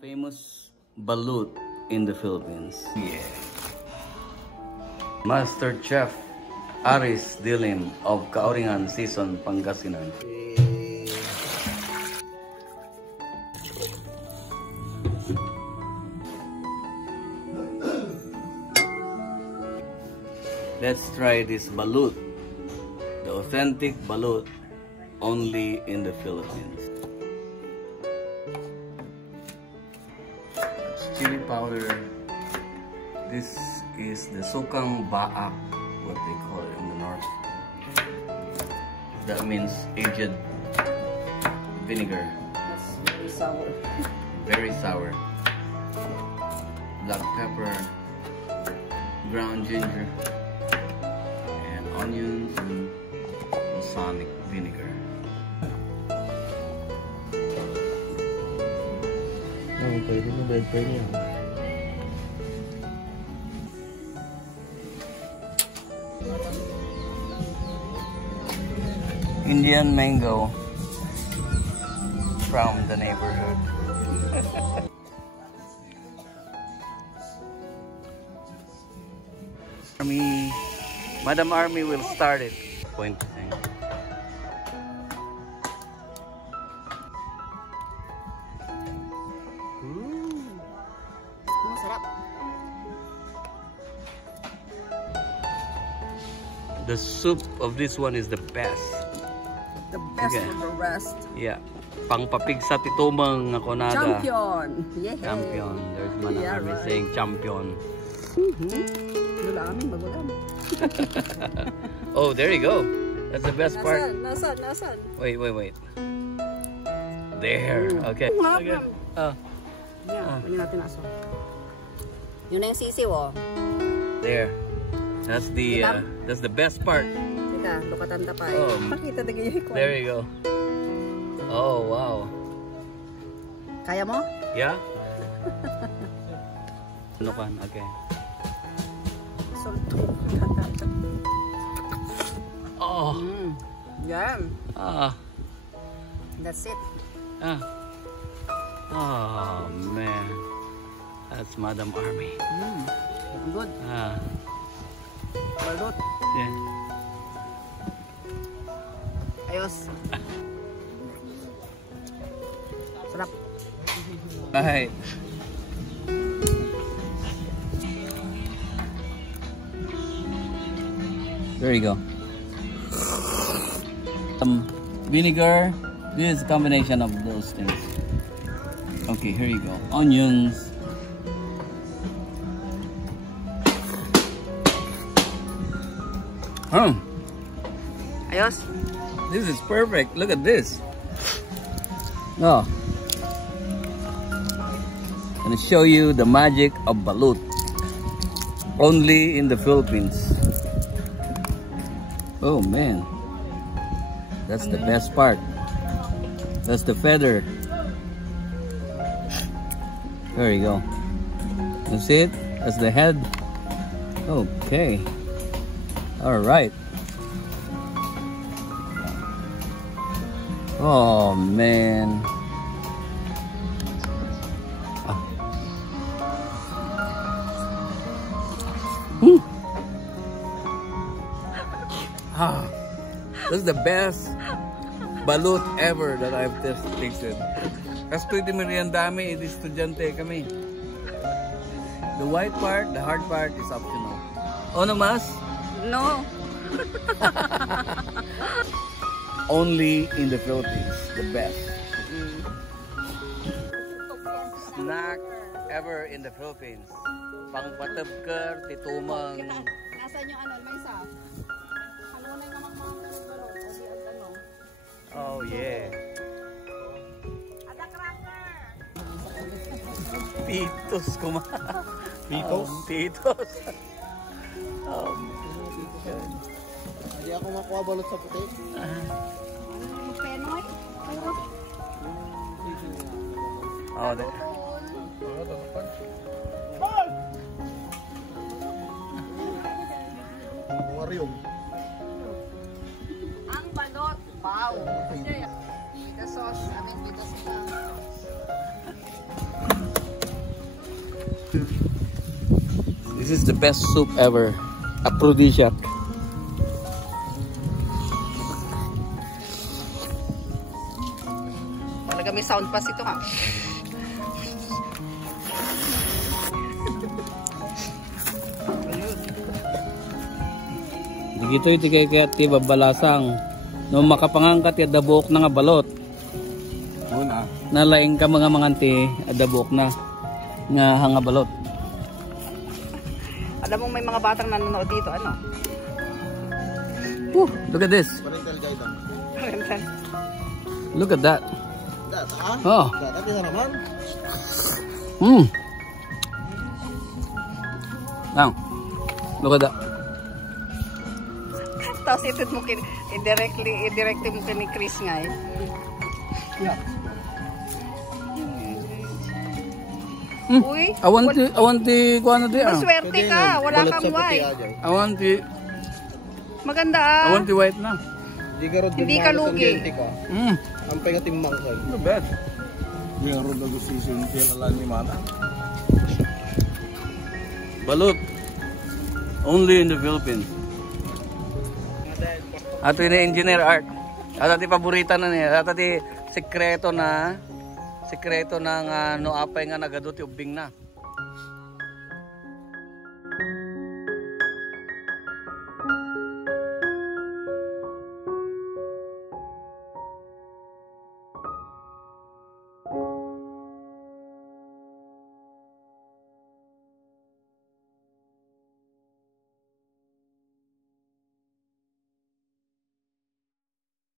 famous balut in the Philippines. Yeah. Master Chef Aris Dilim of Kauringan Season, Pangasinan. Let's try this balut, the authentic balut, only in the Philippines. Chili powder. This is the sukang baak, what they call it in the north. That means aged vinegar. That's very sour. Very sour. Black pepper, ground ginger, and onions and balsamic vinegar. Pwede mo bed pa niya. Indian mango from the neighborhood. Madam Army will start it. Point thing. Masarap. The soup of this one is the best. The best Okay. of the rest. Yeah. Pangpapig sa titumang ako nada. Champion! Yeah. Champion. There's Madam Yeah, Army right. saying champion. Dula amin, bagulan. Oh, there you go. That's the best part. Nasaan? Wait. There. Okay. Okay. Oh, Yeah, pwede natin aso. Yun na yung sisiw, oh. there. That's the best part. Teka, lukatan tapay. Oh. Pakita na ganyan ko. There you go. Oh, wow. Kaya mo? Yeah? Ano kan? Okay. Oh. Yan. Ah. That's it. Ah. Oh, man. That's Madam Army. Good. Ah. Balot. Yeah. Ayos. Sarap. Alright. There you go. Vinegar. This is a combination of those things. Okay, here you go. Onions. Ayos. This is perfect. Look at this. Oh. I'm gonna show you the magic of balut. Only in the Philippines. Oh man. That's the best part. That's the feather. There you go. You see it? That's the head. Okay. All right. Oh man. This is the best balut ever that I've tasted. Kasi ito meriendami, iti estudyante kami. The white part, the hard part is optional. Oh, no mas? No. Only in the Philippines, the best. Snack ever in the Philippines. Pangpatabker, titumang. Nasaan yung ano, Mesa? Kanunay na magmamahal balot. O di ang tanong. Oh yeah. Ada cracker! Titos kuma. Titos? Titos. Hindi ako makuha balot sa puti. Ano penoy? Oh, there. Aquarium. Ang balot. Wow! Pita sauce. Pita sauce. This is the best soup ever. Aphrodisiac. Talaga may sound pass ito ha. Digito iti kay ti babalasang. No makapangangkat ya dabok na nga balot. Una. Nalaing ka mga manganti adabok na nga hanga balot. Alam mo may mga batang nanonood dito, ano? Look at this. Parental guidance. Look at that. Data ah? Oh. Data din na naman. Now, look at that. Tapos ito mo indirectly mo kini Chris nga eh. Yeah. Uy, Awanti kuano di ah. maswerte ka, wala Balot kang sa puti white. ajay. Awanti Maganda ah. Awanti white na. Di ka ron Hindi ka lugi. Ang pengatimbang ko. The best. Meron na gusto yung kilala ni Mana. Balut. Only in the Philippines. Ato ni engineer art. Ato ti paborita na niya. Ato ti sekreto na nga no apay nga nagadot ti ubing na.